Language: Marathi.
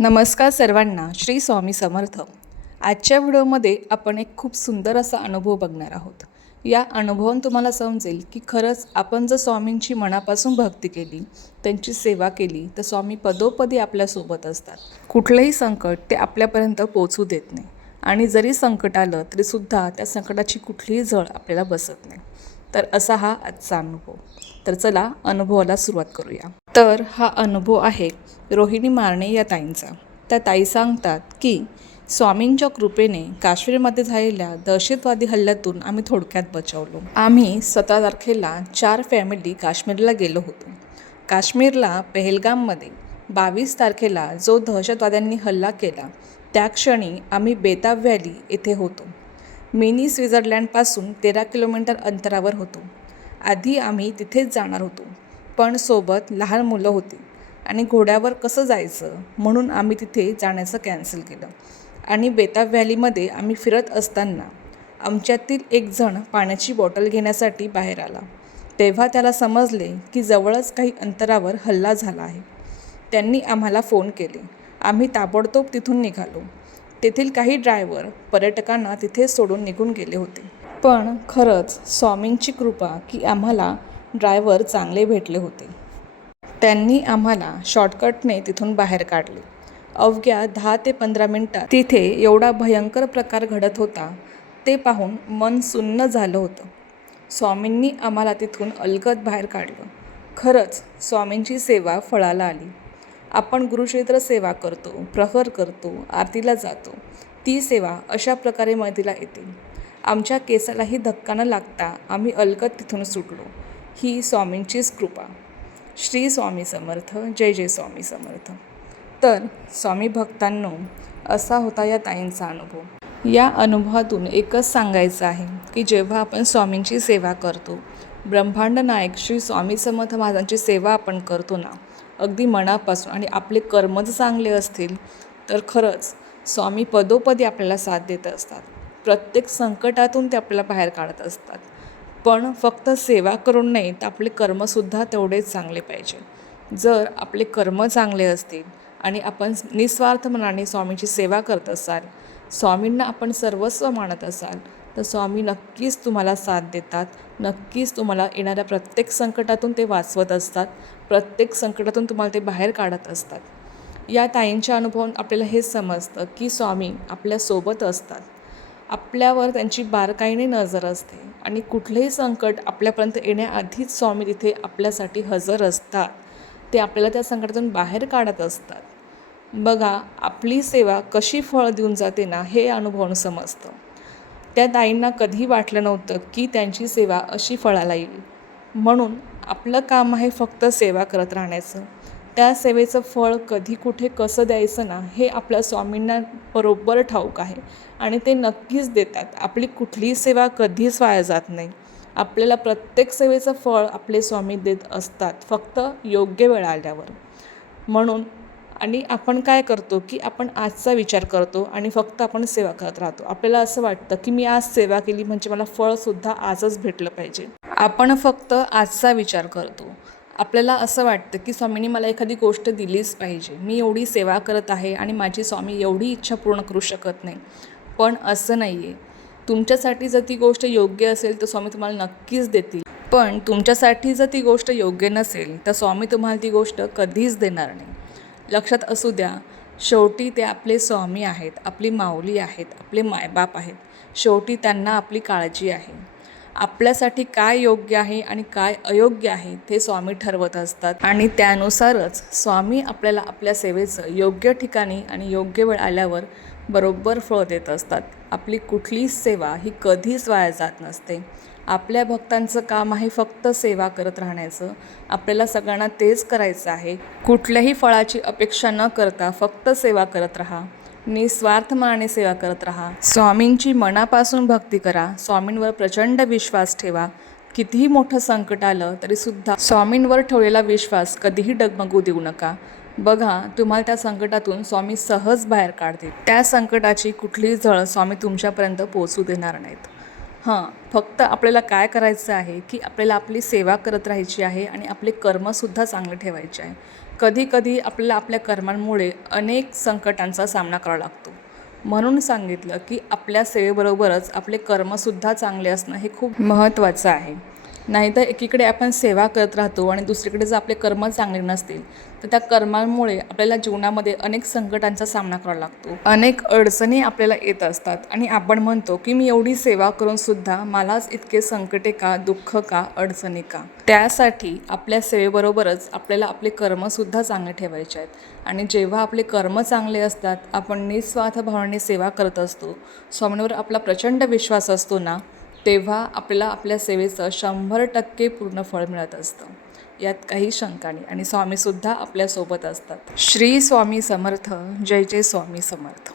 नमस्कार सर्वांना श्री स्वामी समर्थ. आजच्या व्हिडिओमध्ये आपण एक खूप सुंदर असा अनुभव बघणार आहोत. या अनुभवातून तुम्हाला समजेल की खरंच आपण जर स्वामींची मनापासून भक्ती केली त्यांची सेवा केली तर स्वामी पदोपदी आपल्यासोबत असतात. कुठलंही संकट ते आपल्यापर्यंत पोचू देत नाही. आणि जरी संकट आलं तरीसुद्धा त्या संकटाची कुठलीही झळ आपल्याला बसत नाही. तर असा हा आजचा अनुभव. तर चला अनुभवाला सुरुवात करूया. तर हा अनुभव आहे रोहिणी मारणे या ताईंचा. त्या ताई सांगतात की स्वामींच्या कृपेने काश्मीरमध्ये झालेल्या दहशतवादी हल्ल्यातून आम्ही थोडक्यात बचावलो. आम्ही सतरा तारखेला चार फॅमिली काश्मीरला गेलो होतो. काश्मीरला पेहलगाममध्ये बावीस तारखेला जो दहशतवाद्यांनी हल्ला केला त्या क्षणी आम्ही बेताब व्हॅली येथे होतो. मिनी स्वित्झर्लंडपासून तेरा किलोमीटर अंतरावर होतो. आधी आम्ही तिथेच जाणार होतो. पण सोबत लहान मुलं होती आणि घोड्यावर कसं जायचं म्हणून आम्ही तिथे जाण्याचं कॅन्सल केलं. आणि बेताब व्हॅलीमध्ये आम्ही फिरत असताना आमच्यातील एक जण पाण्याची बॉटल घेण्यासाठी बाहेर आला. तेव्हा त्याला समजले की जवळच काही अंतरावर हल्ला झाला आहे. त्यांनी आम्हाला फोन केले. आम्ही ताबडतोब तिथून निघालो. तेथील काही ड्रायव्हर पर्यटकांना तिथे सोडून निघून गेले होते. पण खरंच स्वामींची कृपा की आम्हाला ड्रायव्हर चांगले भेटले होते. त्यांनी आम्हाला शॉर्टकटने तिथून बाहेर काढले. अवघ्या दहा ते पंधरा मिनटात तिथे एवढा भयंकर प्रकार घडत होता ते पाहून मन सुन्न झालं होतं. स्वामींनी आम्हाला तिथून अलगद बाहेर काढलं. खरंच स्वामींची सेवा फळाला आली. आपण गुरुक्षेत्र सेवा करतो प्रहर करतो आरतीला जातो. ती सेवा अशा प्रकारे मदतीला येते. आमच्या केसालाही धक्का न लागता आम्ही अलगद तिथून सुटलो. ही स्वामींचीच कृपा. श्री स्वामी समर्थ जय जय स्वामी समर्थ. तर स्वामी भक्तांनो असा होता या ताईंचा अनुभव. या अनुभवातून एकच सांगायचं आहे की जेव्हा आपण स्वामींची सेवा करतो ब्रह्मांड नायक श्री स्वामी समर्थ महाराजांची सेवा आपण करतो ना अगदी मनापासून आणि आपले कर्म जर चांगले असतील तर खरंच स्वामी पदोपदी आपल्याला साथ देत असतात. प्रत्येक संकटातून ते आपल्याला बाहेर काढत असतात. पण फक्त सेवा करून नाही तर आपले कर्मसुद्धा तेवढेच चांगले पाहिजे. जर आपले कर्म चांगले असतील आणि आपण निस्वार्थ मनाने स्वामीची सेवा करत असाल स्वामींना आपण सर्वस्व मानत असाल तर स्वामी नक्कीच तुम्हाला साथ देतात. नक्कीच तुम्हाला येणाऱ्या प्रत्येक संकटातून ते वाचवत असतात. प्रत्येक संकटातून तुम्हाला ते बाहेर काढत असतात. या ताईंच्या अनुभवातून आपल्याला हे समजतं की स्वामी आपल्यासोबत असतात. आपल्यावर त्यांची बारकाईने नजर असते. आणि कुठलेही संकट आपल्यापर्यंत येण्याआधीच स्वामी तिथे आपल्यासाठी हजर असतात. ते आपल्याला त्या संकटातून बाहेर काढत असतात. बघा आपली सेवा कशी फळ देऊन जाते ना हे अनुभवून समजतं. त्या ताईंना कधी वाटलं नव्हतं की त्यांची सेवा अशी फळाला येईल. म्हणून आपलं काम आहे फक्त सेवा करत राहण्याचं. त्या सेवेचं फळ कधी कुठे कसं द्यायचं ना हे आपल्या स्वामींना बरोबर ठाऊक आहे. आणि ते नक्कीच देतात. आपली कुठलीही सेवा कधीच वाया जात नाही. आपल्याला प्रत्येक सेवेचं फळ आपले स्वामी देत असतात फक्त योग्य वेळ आल्यावर. म्हणून आणि आपण काय करतो की आपण आजचा विचार करतो आणि फक्त आपण सेवा करत राहतो. आपल्याला असं वाटतं की मी आज सेवा केली म्हणजे मला फळसुद्धा आजच भेटलं पाहिजे. आपण फक्त आजचा विचार करतो. आपल्याला असं वाटतं की स्वामींनी मला एखादी गोष्ट दिलीच पाहिजे. मी एवढी सेवा करत आहे आणि माझी स्वामी एवढी इच्छा पूर्ण करू शकत नाही. पण असं नाही आहे तुमच्यासाठी जर ती गोष्ट योग्य असेल तर स्वामी तुम्हाला नक्कीच देतील. पण तुमच्यासाठी जर ती गोष्ट योग्य नसेल तर स्वामी तुम्हाला ती गोष्ट कधीच देणार नाही. लक्षात असू द्या शेवटी ते आपले स्वामी आहेत आपली माऊली आहेत आपले मायबाप आहेत. शेवटी त्यांना आपली काळजी आहे. आपल्यासाठी काय योग्य आहे आणि काय अयोग्य आहे ते स्वामी ठरवत असतात. आणि त्यानुसारच स्वामी आपल्याला आपल्या सेवेचं योग्य ठिकाणी आणि योग्य वेळ आल्यावर बरोबर फळ देत असतात. आपली कुठलीच सेवा ही कधीच वाया जात नसते. आपल्या भक्तांचं काम आहे फक्त सेवा करत राहण्याचं. आपल्याला सगळ्यांना तेच करायचं आहे. कुठल्याही फळाची अपेक्षा न करता फक्त सेवा करत राहा. निस्वार्थ मनाने सेवा करत राहा. स्वामींची मनापासून भक्ती करा. स्वामींवर प्रचंड विश्वास ठेवा. कितीही मोठं संकट आलं तरीसुद्धा स्वामींवर ठेवलेला विश्वास कधीही डगमगू देऊ नका. बघा तुम्हाला त्या संकटातून स्वामी सहज बाहेर काढतील. त्या संकटाची कुठलीही झळ स्वामी तुमच्यापर्यंत पोचू देणार नाहीत. हां फक्त आपल्याला काय करायचं आहे की आपल्याला आपली सेवा करत राहायची आहे आणि आपले कर्मसुद्धा चांगले ठेवायचे आहे. कधीकधी आपल्याला आपल्या कर्मांमुळे अनेक संकटांचा सामना करावा लागतो. म्हणून सांगितलं की आपल्या सेवेबरोबरच आपले कर्मसुद्धा चांगले असणं हे खूप महत्त्वाचं आहे. नाहीतर एकीकडे आपण सेवा करत राहतो आणि दुसरीकडे जर आपले कर्म चांगले नसतील तर त्या कर्मांमुळे आपल्याला जीवनामध्ये अनेक संकटांचा सामना करावा लागतो. अनेक अडचणी आपल्याला येत असतात आणि आपण म्हणतो की मी एवढी सेवा करून सुद्धा मलाच इतके संकटे का दुःख का अडचणी का? त्यासाठी आपल्या सेवेबरोबरच आपल्याला आपले कर्मसुद्धा चांगले ठेवायचे आहेत. आणि जेव्हा आपले कर्म चांगले असतात आपण निस्वार्थ भावनेने सेवा करत असतो स्वामींवर आपला प्रचंड विश्वास असतो ना तेव्हा आपल्याला आपल्या सेवेचं शंभर टक्के पूर्ण फळ मिळत असतं. यात काही शंका नाही. आणि स्वामीसुद्धा आपल्यासोबत असतात. श्री स्वामी समर्थ जय जय स्वामी समर्थ.